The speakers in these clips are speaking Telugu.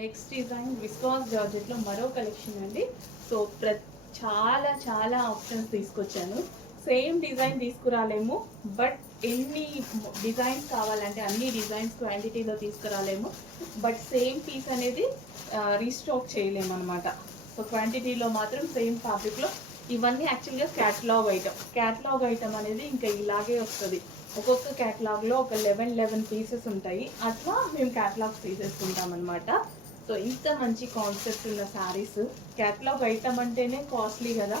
నెక్స్ట్ డిజైన్ విస్కాస్ జార్జెట్లో మరో కలెక్షన్ అండి. సో చాలా చాలా ఆప్షన్స్ తీసుకొచ్చాను. సేమ్ డిజైన్ తీసుకురాలేము, బట్ ఎన్ని డిజైన్స్ కావాలంటే అన్ని డిజైన్స్ క్వాంటిటీలో తీసుకురాలేము, బట్ సేమ్ పీస్ అనేది రీస్టాక్ చేయలేము అనమాట. సో క్వాంటిటీలో మాత్రం సేమ్ ఫ్యాబ్రిక్లో ఇవన్నీ యాక్చువల్గా క్యాటలాగ్ ఐటమ్ అనేది ఇంకా ఇలాగే వస్తుంది. ఒక్కొక్క క్యాటలాగ్లో ఒక 11 పీసెస్ ఉంటాయి. అట్లా మేము క్యాటలాగ్స్ తీసేసుకుంటాం అనమాట. సో ఇంత మంచి కాన్సెప్ట్ ఉన్న శారీస్, క్యాటలాగ్ ఐటమ్ అంటేనే కాస్ట్లీ కదా,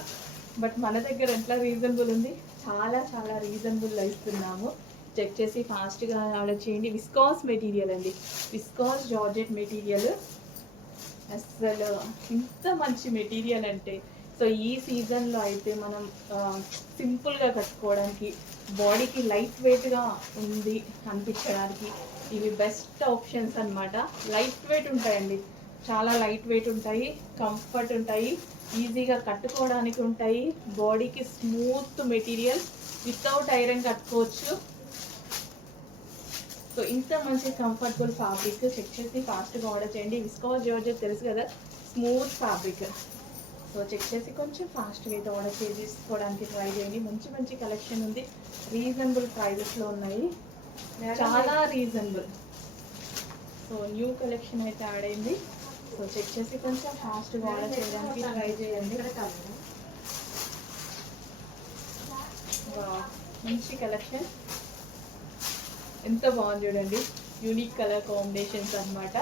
బట్ మన దగ్గర ఎట్లా రీజనబుల్ ఉంది, చాలా చాలా రీజనబుల్లో ఇస్తున్నాము. చెక్ చేసి ఫాస్ట్గా ఆర్డర్ చేయండి. విస్కాస్ మెటీరియల్ అండి, విస్కాస్ జార్జెట్ మెటీరియల్. అసలు ఇంత మంచి మెటీరియల్ అంటే, సో ఈ సీజన్లో అయితే మనం సింపుల్గా కట్టుకోవడానికి, బాడీకి లైట్ వెయిట్గా ఉంది అనిపించడానికి ఇవి బెస్ట్ ఆప్షన్స్ అనమాట. లైట్ వెయిట్ ఉంటాయండి, చాలా లైట్ వెయిట్ ఉంటాయి, కంఫర్ట్ ఉంటాయి, ఈజీగా కట్టుకోవడానికి ఉంటాయి. బాడీకి స్మూత్ మెటీరియల్, వితౌట్ ఐరన్ కట్టుకోవచ్చు. సో ఇంత మంచి కంఫర్టబుల్ ఫ్యాబ్రిక్ చెక్ చేసి ఫాస్ట్గా ఆర్డర్ చేయండి. విస్కాస్ జార్జెట్ తెలుసు కదా, స్మూత్ ఫ్యాబ్రిక్. సో చెక్ చేసి కొంచెం ఫాస్ట్గా అయితే ఆర్డర్ చేసుకోవడానికి ట్రై చేయండి. మంచి మంచి కలెక్షన్ ఉంది, రీజనబుల్ ప్రైజెస్లో ఉన్నాయి, చాలా రీజనబుల్. సో న్యూ కలెక్షన్ అయితే యాడ్ అయింది. సో చెక్ చేసి కొంచెం ఫాస్ట్గా ఆర్డర్ చేయడానికి ట్రై చేయండి. మంచి కలెక్షన్, ఎంత బాగుంది చూడండి. యూనిక్ కలర్ కాంబినేషన్స్ అన్నమాట,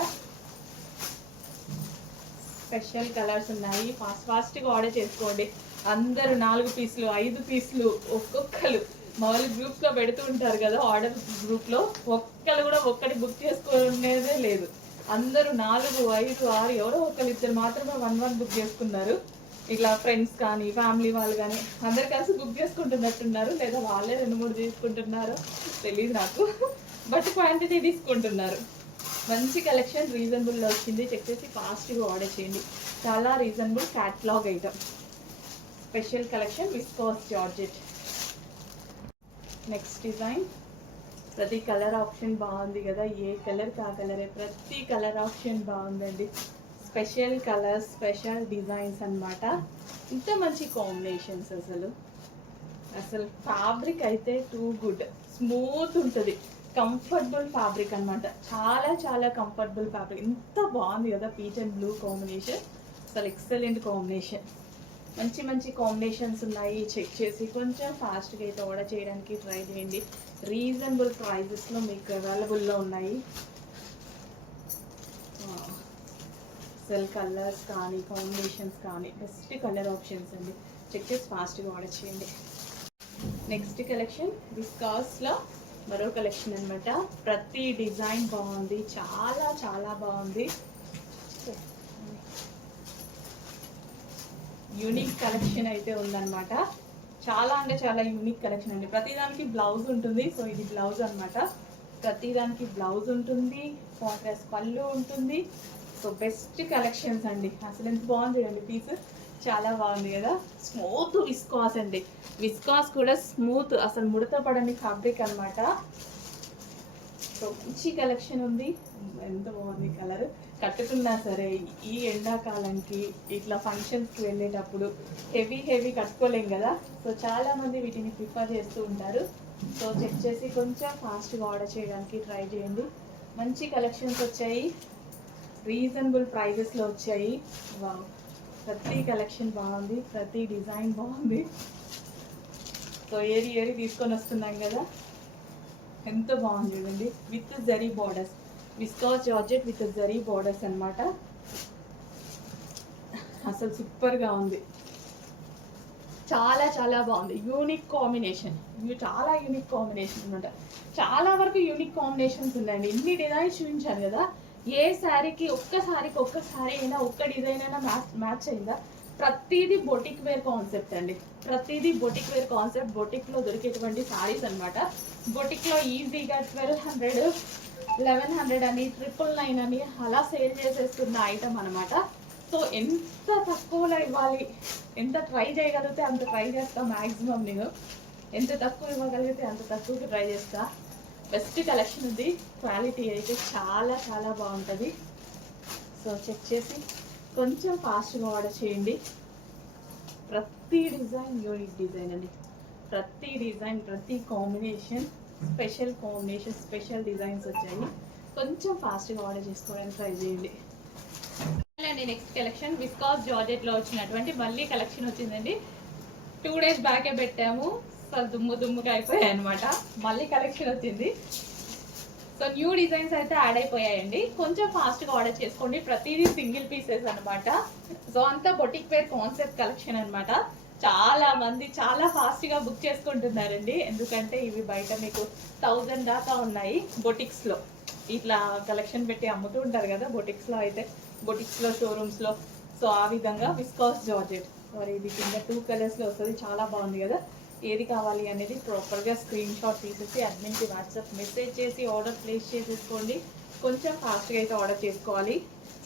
స్పెషల్ కలర్స్ ఉన్నాయి. ఫాస్ట్గా ఆర్డర్ చేసుకోండి. అందరూ 4 పీసులు 5 పీసులు ఒక్కొక్కరు మామూలు గ్రూప్స్లో పెడుతూ ఉంటారు కదా, ఆర్డర్ గ్రూప్లో ఒక్కరు కూడా ఒక్కటి బుక్ చేసుకునేదే లేదు. అందరూ 4, 5, 6 ఎవరో ఒకరు ఇద్దరు మాత్రమే 1 బుక్ చేసుకున్నారు. ఇట్లా ఫ్రెండ్స్ కానీ ఫ్యామిలీ వాళ్ళు కానీ అందరు కలిసి బుక్ చేసుకుంటున్నట్టున్నారు, లేదా వాళ్ళే 2-3 తీసుకుంటున్నారో తెలియదు నాకు, బట్ క్వాంటిటీ తీసుకుంటున్నారు. మంచి కలెక్షన్ రీజనబుల్లో వచ్చింది. చెక్ చేసి ఫాస్ట్గా ఆర్డర్ చేయండి. చాలా reasonable catalogue item, special collection viscous georgette. Next design, ప్రతి కలర్ ఆప్షన్ బాగుంది కదా, ఏ కలర్ కా కలరే, ప్రతి కలర్ ఆప్షన్ బాగుందండి. స్పెషల్ కలర్స్, స్పెషల్ డిజైన్స్ అన్నమాట. ఇంత మంచి కాంబినేషన్స్, అసలు ఫ్యాబ్రిక్ అయితే టూ గుడ్, స్మూత్ ఉంటుంది, కంఫర్టబుల్ ఫ్యాబ్రిక్ అనమాట. చాలా చాలా కంఫర్టబుల్ ఫ్యాబ్రిక్. ఎంత బాగుంది కదా, పీచ్ అండ్ బ్లూ కాంబినేషన్, అసలు ఎక్సలెంట్ కాంబినేషన్. మంచి మంచి కాంబినేషన్స్ ఉన్నాయి. చెక్ చేసి కొంచెం ఫాస్ట్గా అయితే ఆర్డర్ చేయడానికి ట్రై చేయండి. రీజనబుల్ ప్రైజెస్లో మీకు అవైలబుల్లో ఉన్నాయి. అసలు కలర్స్ కానీ కాంబినేషన్స్ కానీ బెస్ట్ కలర్ ఆప్షన్స్ అండి. చెక్ చేసి ఫాస్ట్గా ఆర్డర్ చేయండి. నెక్స్ట్ కలెక్షన్ విస్కాస్లో మరో కలెక్షన్ అనమాట. ప్రతి డిజైన్ బాగుంది, చాలా చాలా బాగుంది. యూనిక్ కలెక్షన్ అయితే ఉందన్నమాట. చాలా అంటే చాలా యూనిక్ కలెక్షన్ అండి. ప్రతిదానికి బ్లౌజ్ ఉంటుంది. సో ఇది బ్లౌజ్ అనమాట, ప్రతిదానికి బ్లౌజ్ ఉంటుంది, కాంట్రాస్ట్ పళ్ళు ఉంటుంది. సో బెస్ట్ కలెక్షన్స్ అండి. అసలు ఎంత బాగుంది అండి పీస్, చాలా బాగుంది కదా. స్మూత్ విస్కాస్ అండి, విస్కాస్ కూడా స్మూత్, అసలు ముడత పడని ఫ్యాబ్రిక్ అనమాట. సో మంచి కలెక్షన్ ఉంది. ఎంత బాగుంది కలర్, కట్టుకున్నా సరే ఈ ఎండాకాలంకి ఇట్లా ఫంక్షన్స్కి వెళ్ళేటప్పుడు హెవీ కట్టుకోలేం కదా, సో చాలామంది వీటిని ప్రిఫర్ చేస్తూ ఉంటారు. సో చెక్ చేసి కొంచెం ఫాస్ట్గా ఆర్డర్ చేయడానికి ట్రై చేయండి. మంచి కలెక్షన్స్ వచ్చాయి, రీజనబుల్ ప్రైజెస్లో వచ్చాయి. ప్రతి కలెక్షన్ బాగుంది, ప్రతి డిజైన్ బాగుంది. సో ఏరి తీసుకొని వస్తున్నాం కదా, ఎంత బాగుంది చూడండి. With zari borders, viscous georgette with zari borders అనమాట. అసలు సూపర్గా ఉంది, చాలా చాలా బాగుంది. యూనిక్ కాంబినేషన్, చాలా యూనిక్ కాంబినేషన్ అనమాట. చాలా వరకు యూనిక్ కాంబినేషన్స్ ఉన్నాయండి. ఇన్ని డిజైన్స్ చూపించాను కదా, ఏ శారీకి ఒక్క శారీ అయినా ఒక్క డిజైన్ అయినా మ్యాచ్ అయిందా? ప్రతిదీ బొటిక్ వేర్ కాన్సెప్ట్ అండి, ప్రతిదీ బొటిక్ వేర్ కాన్సెప్ట్. బొటిక్లో దొరికేటువంటి శారీస్ అనమాట. బొటిక్లో ఈజీగా 1200, 1100 అని, 999 అని అలా సేల్ చేసేస్తున్న ఐటమ్ అనమాట. సో ఎంత తక్కువలో ఇవ్వాలి, ఎంత ట్రై చేయగలిగితే అంత ట్రై చేస్తా. మ్యాక్సిమం నేను ఎంత తక్కువ ఇవ్వగలిగితే అంత తక్కువకి ట్రై చేస్తా. బెస్ట్ కలెక్షన్ ఉంది, క్వాలిటీ అయితే చాలా చాలా బాగుంటుంది. సో చెక్ చేసి కొంచెం ఫాస్ట్గా ఆర్డర్ చేయండి. ప్రతి డిజైన్ యూనిక్ డిజైన్ అండి. ప్రతి డిజైన్, ప్రతి కాంబినేషన్ స్పెషల్ డిజైన్స్ వచ్చాయి. కొంచెం ఫాస్ట్గా ఆర్డర్ చేసుకోవడానికి ట్రై చేయండి. అండి నెక్స్ట్ కలెక్షన్ విస్కాస్ జార్జెట్లో వచ్చినటువంటి మళ్ళీ కలెక్షన్ వచ్చిందండి. 2 days బ్యాకే పెట్టాము, సో దుమ్ముగా అయిపోయాయి అనమాట. మళ్ళీ కలెక్షన్ వచ్చింది. సో న్యూ డిజైన్స్ అయితే యాడ్ అయిపోయాయండి. కొంచెం ఫాస్ట్గా ఆర్డర్ చేసుకోండి. ప్రతిదీ సింగిల్ పీసెస్ అనమాట. సో అంతా బొటిక్ వేర్ కాన్సెప్ట్ కలెక్షన్ అనమాట. చాలా మంది చాలా ఫాస్ట్గా బుక్ చేసుకుంటున్నారండి. ఎందుకంటే ఇవి బయట మీకు 1000 దాకా ఉన్నాయి బొటిక్స్లో. ఇట్లా కలెక్షన్ పెట్టి అమ్ముతూ ఉంటారు కదా బొటిక్స్లో, అయితే బొటిక్స్లో షోరూమ్స్లో. సో ఆ విధంగా విస్కాస్ జార్జెట్. మరి ఇది కింద 2 కలర్స్లో వస్తుంది. చాలా బాగుంది కదా. ఏది కావాలి అనేది ప్రాపర్గా స్క్రీన్ షాట్ తీసేసి అడ్మిన్కి వాట్సాప్ మెసేజ్ చేసి ఆర్డర్ ప్లేస్ చేసేసుకోండి. కొంచెం ఫాస్ట్గా అయితే ఆర్డర్ చేసుకోవాలి.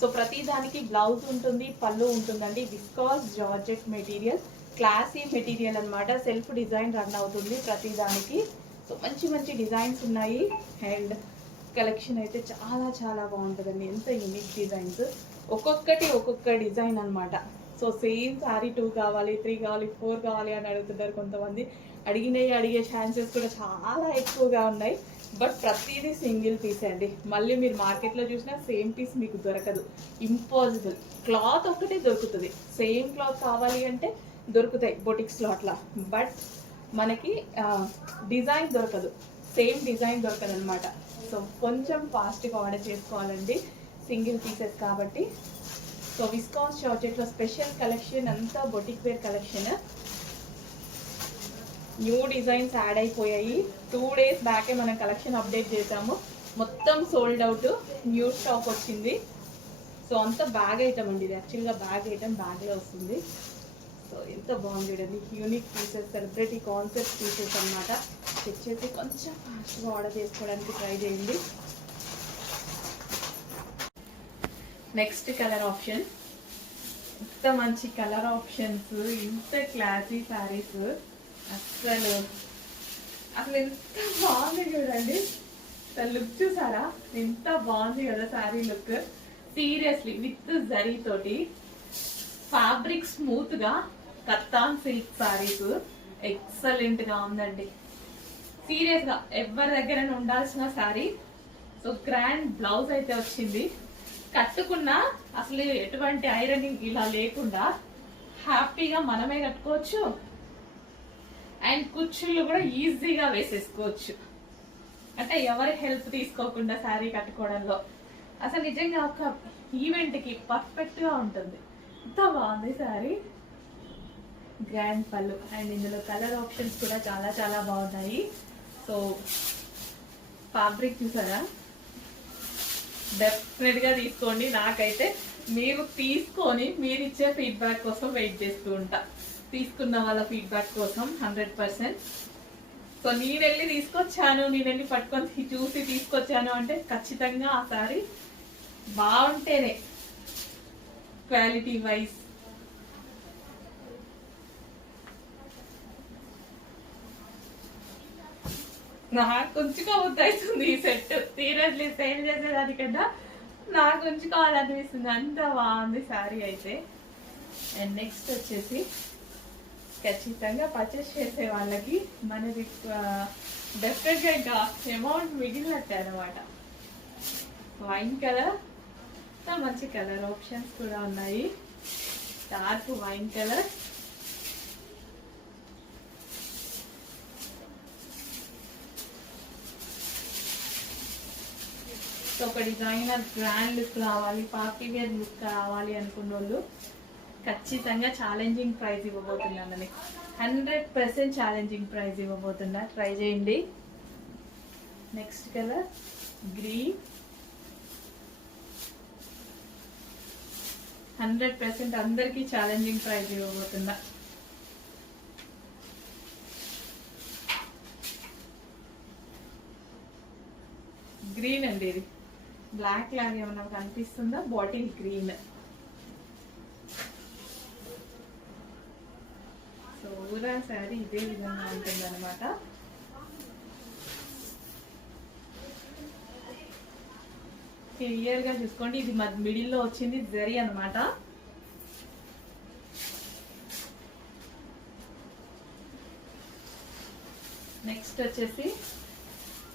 సో ప్రతి దానికి బ్లౌజ్ ఉంటుంది, పళ్ళు ఉంటుందండి. Viscous georgette material, classy material అనమాట. సెల్ఫ్ డిజైన్ రన్ అవుతుంది ప్రతి దానికి. సో మంచి డిజైన్స్ ఉన్నాయి. అండ్ కలెక్షన్ అయితే చాలా బాగుంటుందండి. ఎంత యూనిక్ డిజైన్స్, ఒక్కొక్క డిజైన్ అనమాట. సో సేమ్ శారీ 2 కావాలి, 3 కావాలి, 4 కావాలి అని అడుగుతున్నారు కొంతమంది. అడిగే ఛాన్సెస్ కూడా చాలా ఎక్కువగా ఉన్నాయి. బట్ ప్రతిదీ సింగిల్ పీస్ అండి. మళ్ళీ మీరు మార్కెట్లో చూసినా సేమ్ పీస్ మీకు దొరకదు, ఇంపాసిబుల్. క్లాత్ ఒకటే దొరుకుతుంది. సేమ్ క్లాత్ కావాలి అంటే దొరుకుతాయి బొటిక్స్లో అట్లా. బట్ మనకి డిజైన్ దొరకదు, సేమ్ డిజైన్ దొరకదు అనమాట. సో కొంచెం ఫాస్ట్గా ఆర్డర్ చేసుకోవాలండి, సింగిల్ పీసెస్ కాబట్టి. సో విస్కాస్ జార్జెట్లో స్పెషల్ కలెక్షన్ అంతా boutique wear collection. New designs add అయిపోయాయి. 2 days బ్యాకే మనం కలెక్షన్ అప్డేట్ చేసాము. మొత్తం సోల్డ్ అవుట్, న్యూ స్టాక్ వచ్చింది. సో అంతా బ్యాగ్ ఐటమ్ అండి. ఇది యాక్చువల్గా బ్యాగ్ ఐటమ్, బ్యాగ్లో వస్తుంది. సో ఎంత బాగుంది చూడండి. Unique pieces, celebrity concept pieces అనమాట. చెక్ చేసి కొంచెం ఫాస్ట్గా ఆర్డర్ చేసుకోవడానికి ట్రై చేయండి. Next colour option. ఇంత మంచి కలర్ ఆప్షన్స్, ఇంత క్లాసీ శారీస్, అసలు ఎంత బాగుంది చూడండి. లుక్ చూసారా, ఎంత బాగుంది కదా sari look. Seriously with zari తోటి ఫ్యాబ్రిక్ స్మూత్ గా కత్తాన్ సిల్క్ శారీస్ ఎక్సలెంట్ గా ఉందండి. సీరియస్ గా ఎవరి దగ్గర ఉండాల్సిన శారీ. సో గ్రాండ్ బ్లౌజ్ అయితే వచ్చింది. కట్టుకున్నా అసలు ఎటువంటి ఐరనింగ్ ఇలా లేకుండా హ్యాపీగా మనమే కట్టుకోవచ్చు. అండ్ కుచ్చుళ్ళు కూడా ఈజీగా వేసేసుకోవచ్చు. అంటే ఎవరి హెల్ప్ తీసుకోకుండా శారీ కట్టుకోవడంలో అసలు నిజంగా ఒక ఈవెంట్కి పర్ఫెక్ట్గా ఉంటుంది. ఎంత బాగుంది శారీ. గ్రాండ్ పళ్ళు. అండ్ ఇందులో కలర్ ఆప్షన్స్ కూడా చాలా బాగున్నాయి. సో ఫ్యాబ్రిక్ చూసారా, డెఫినెట్గా తీసుకోండి. నాకైతే మీరు తీసుకొని మీరు ఇచ్చే ఫీడ్బ్యాక్ కోసం వెయిట్ చేస్తూ ఉంటా. తీసుకున్న వాళ్ళ ఫీడ్బ్యాక్ కోసం 100%. సో నేను వెళ్ళి తీసుకొచ్చాను, నేను వెళ్ళి పట్టుకొని చూసి తీసుకొచ్చాను అంటే ఖచ్చితంగా ఆ సారీ బాగుంటేనే, క్వాలిటీ వైజ్. నాకు ఉంచుకోవద్దు ఈ సెట్. సీరియస్లీ సేల్ చేసేదానికన్నా నాకు ఉంచుకోవాలనిపిస్తుంది. అంత బాగుంది శారీ అయితే. అండ్ నెక్స్ట్ వచ్చేసి ఖచ్చితంగా పర్చేస్ చేసే వాళ్ళకి మనది డెఫినెట్గా అమౌంట్ మిగిలినట్టే అనమాట. వైన్ కలర్, మంచి కలర్ ఆప్షన్స్ కూడా ఉన్నాయి. డార్క్ వైన్ కలర్, ఒక డిజైనర్ గ్రాండ్ లుక్ రావాలి, పార్టీ వేర్ లుక్ రావాలి అనుకున్న వాళ్ళు ఖచ్చితంగా ఛాలెంజింగ్ ప్రైస్ ఇవ్వబోతున్నాను. 100% ఛాలెంజింగ్ ప్రైస్ ఇవ్వబోతున్నా. ట్రై చేయండి. Next colour green. 100% అందరికీ ఛాలెంజింగ్ ప్రైస్ ఇవ్వబోతున్నా. గ్రీన్ అండి. ఇది బ్లాక్ లాగా ఏమన్నా కనిపిస్తుందా? Bottle green. సో ఊరా శారీ ఇదే విధంగా ఉంటుంది అనమాట. క్లియర్ గా చూసుకోండి, ఇది మిడిల్ లో వచ్చింది జరీ అన్నమాట. నెక్స్ట్ వచ్చేసి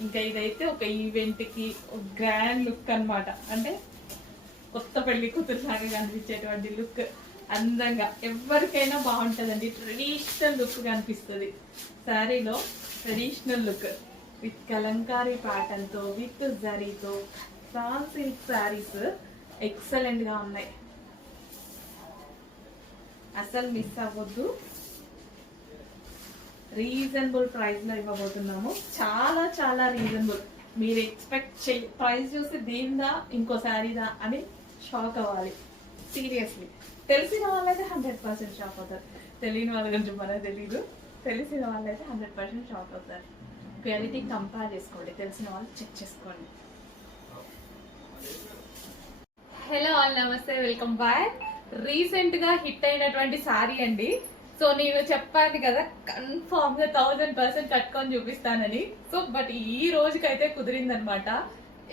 ఇంకా ఇదైతే ఒక ఈవెంట్ కి గ్రాండ్ లుక్ అన్నమాట. అంటే కొత్త పెళ్లి కూతురు లాగా కనిపించేటువంటి లుక్, అందంగా ఎవరికైనా బాగుంటుందండి. ట్రెడిషనల్ లుక్ కనిపిస్తుంది శారీలో. Traditional look with Kalamkari pattern తో, విత్ జరీతో, సాన్ సిల్క్ శారీస్ ఎక్సలెంట్ గా ఉన్నాయి. అసలు మిస్ అవ్వద్దు. రీజనబుల్ ప్రైస్ లో ఇవ్వబోతున్నాము. చాలా చాలా రీజనబుల్. మీరు ఎక్స్పెక్ట్ ప్రైస్ చూసి దీనిదా ఇంకో శారీదా అని షాక్ అవ్వాలి. సీరియస్లీ తెలిసిన వాళ్ళైతే 100% షాక్ అవుతారు. తెలియని వాళ్ళ గురించి మనకు తెలీదు. తెలిసిన వాళ్ళైతే 100% షాక్ అవుతారు. క్వాలిటీ కంపేర్ చేసుకోండి, తెలిసిన వాళ్ళు చెక్ చేసుకోండి. హలో ఆల్, నమస్తే, వెల్కమ్ బ్యాక్. రీసెంట్ గా హిట్ అయినటువంటి శారీ అండి. సో నేను చెప్పాను కదా కన్ఫామ్ గా 1000% కట్టుకొని చూపిస్తానని. సో బట్ ఈ రోజుకైతే కుదిరిందనమాట.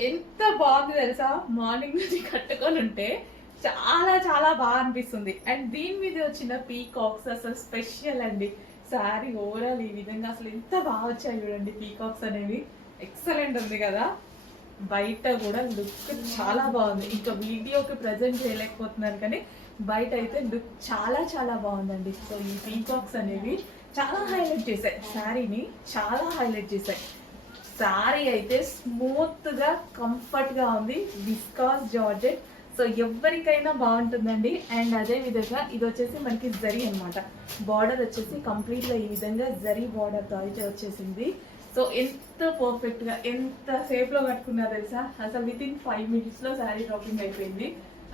ఎంత బాగుంది తెలుసా, మార్నింగ్ నుంచి కట్టుకొని ఉంటే చాలా చాలా బాగా అనిపిస్తుంది. అండ్ దీని మీద వచ్చిన పీకాక్స్ అసలు స్పెషల్ అండి. శారీ ఓవరాల్ ఈ విధంగా అసలు ఎంత బాగా వచ్చాయి చూడండి. పీకాక్స్ అనేవి ఎక్సలెంట్ ఉంది కదా. బయట కూడా లుక్ చాలా బాగుంది. ఇంకా వీడియోకి ప్రజెంట్ చేయలేకపోతున్నాను కానీ బయట అయితే లుక్ చాలా చాలా బాగుందండి. సో ఈ పీకాక్స్ అనేవి చాలా హైలైట్ చేశాయి శారీని, చాలా హైలైట్ చేశాయి. శారీ అయితే స్మూత్ గా కంఫర్ట్ గా ఉంది. Viscous georgette. సో ఎవరికైనా బాగుంటుందండి. అండ్ అదే విధంగా ఇది వచ్చేసి మనకి జరీ అనమాట. బార్డర్ వచ్చేసి కంప్లీట్ గా ఈ విధంగా జరీ బార్డర్ తో అయితే వచ్చేసింది. సో ఎంత పర్ఫెక్ట్ గా, ఎంత సేఫ్ లో కట్టుకున్నా తెలుసా, అసలు విత్ ఇన్ 5 minutes లో శారీ డ్రాపింగ్ అయిపోయింది.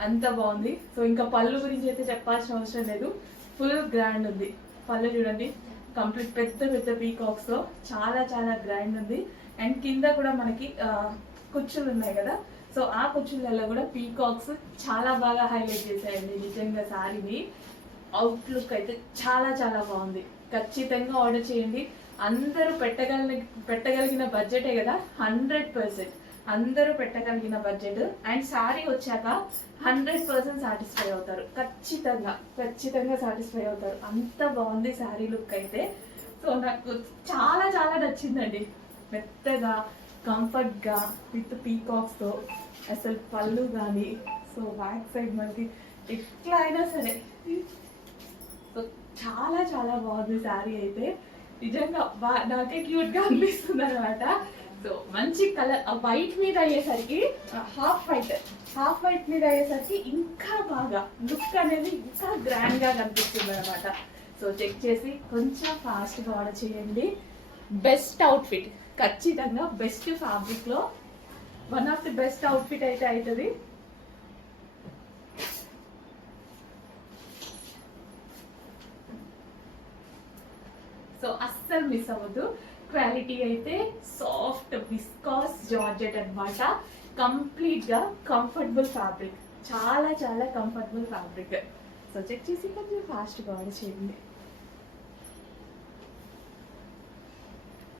అంత బాగుంది. సో ఇంకా పళ్ళు గురించి అయితే చెప్పాల్సిన అవసరం లేదు. ఫుల్ గ్రాండ్ ఉంది. పళ్ళు చూడండి, కంప్లీట్ పెద్ద పెద్ద పీకాక్స్ తో చాలా చాలా గ్రాండ్ ఉంది. అండ్ కింద కూడా మనకి కుచ్చులు ఉన్నాయి కదా. సో ఆ కుచ్చులలో కూడా పీకాక్స్ చాలా బాగా హైలైట్ చేశాయండి. నిజంగా శారీని అవుట్లుక్ అయితే చాలా చాలా బాగుంది. ఖచ్చితంగా ఆర్డర్ చేయండి. అందరూ పెట్టగలిగిన బడ్జెటే కదా. 100% అందరూ పెట్టగలిగిన బడ్జెట్. అండ్ శారీ వచ్చాక 100% సాటిస్ఫై అవుతారు. ఖచ్చితంగా ఖచ్చితంగా సాటిస్ఫై అవుతారు. అంత బాగుంది శారీ లుక్ అయితే. సో నాకు చాలా చాలా నచ్చిందండి. మెత్తగా, కంఫర్ట్ గా, విత్ పీకాక్స్ తో. అసలు పళ్ళు కానీ, సో బ్యాక్ సైడ్ మనకి ఎట్లా అయినా సరే సో చాలా చాలా బాగుంది శారీ అయితే. నిజంగా నాకే క్యూట్ గా అనిపిస్తుంది అనమాట. సో మంచి కలర్ వైట్ మీద అయ్యేసరికి, హాఫ్ వైట్ మీద అయ్యేసరికి ఇంకా బాగా లుక్ అనేది ఇంకా గ్రాండ్ గా కనిపిస్తుంది అనమాట. సో చెక్ చేసి కొంచెం ఫాస్ట్ గా ఆర్డర్ చేయండి. బెస్ట్ అవుట్ఫిట్, ఖచ్చితంగా బెస్ట్ ఫ్యాబ్రిక్ లో one of the best outfit అయితే అవుతుంది. సో అస్సలు మిస్ అవ్వద్దు. క్వాలిటీ అయితే సాఫ్ట్ విస్కాస్ జార్జెట్ అన్నమాట. కంప్లీట్ గా కంఫర్టబుల్ ఫ్యాబ్రిక్, చాలా చాలా కంఫర్టబుల్ ఫ్యాబ్రిక్. సో చెక్ చేసి కొంచెం ఫాస్ట్ గా ఆర్డర్ చేయండి.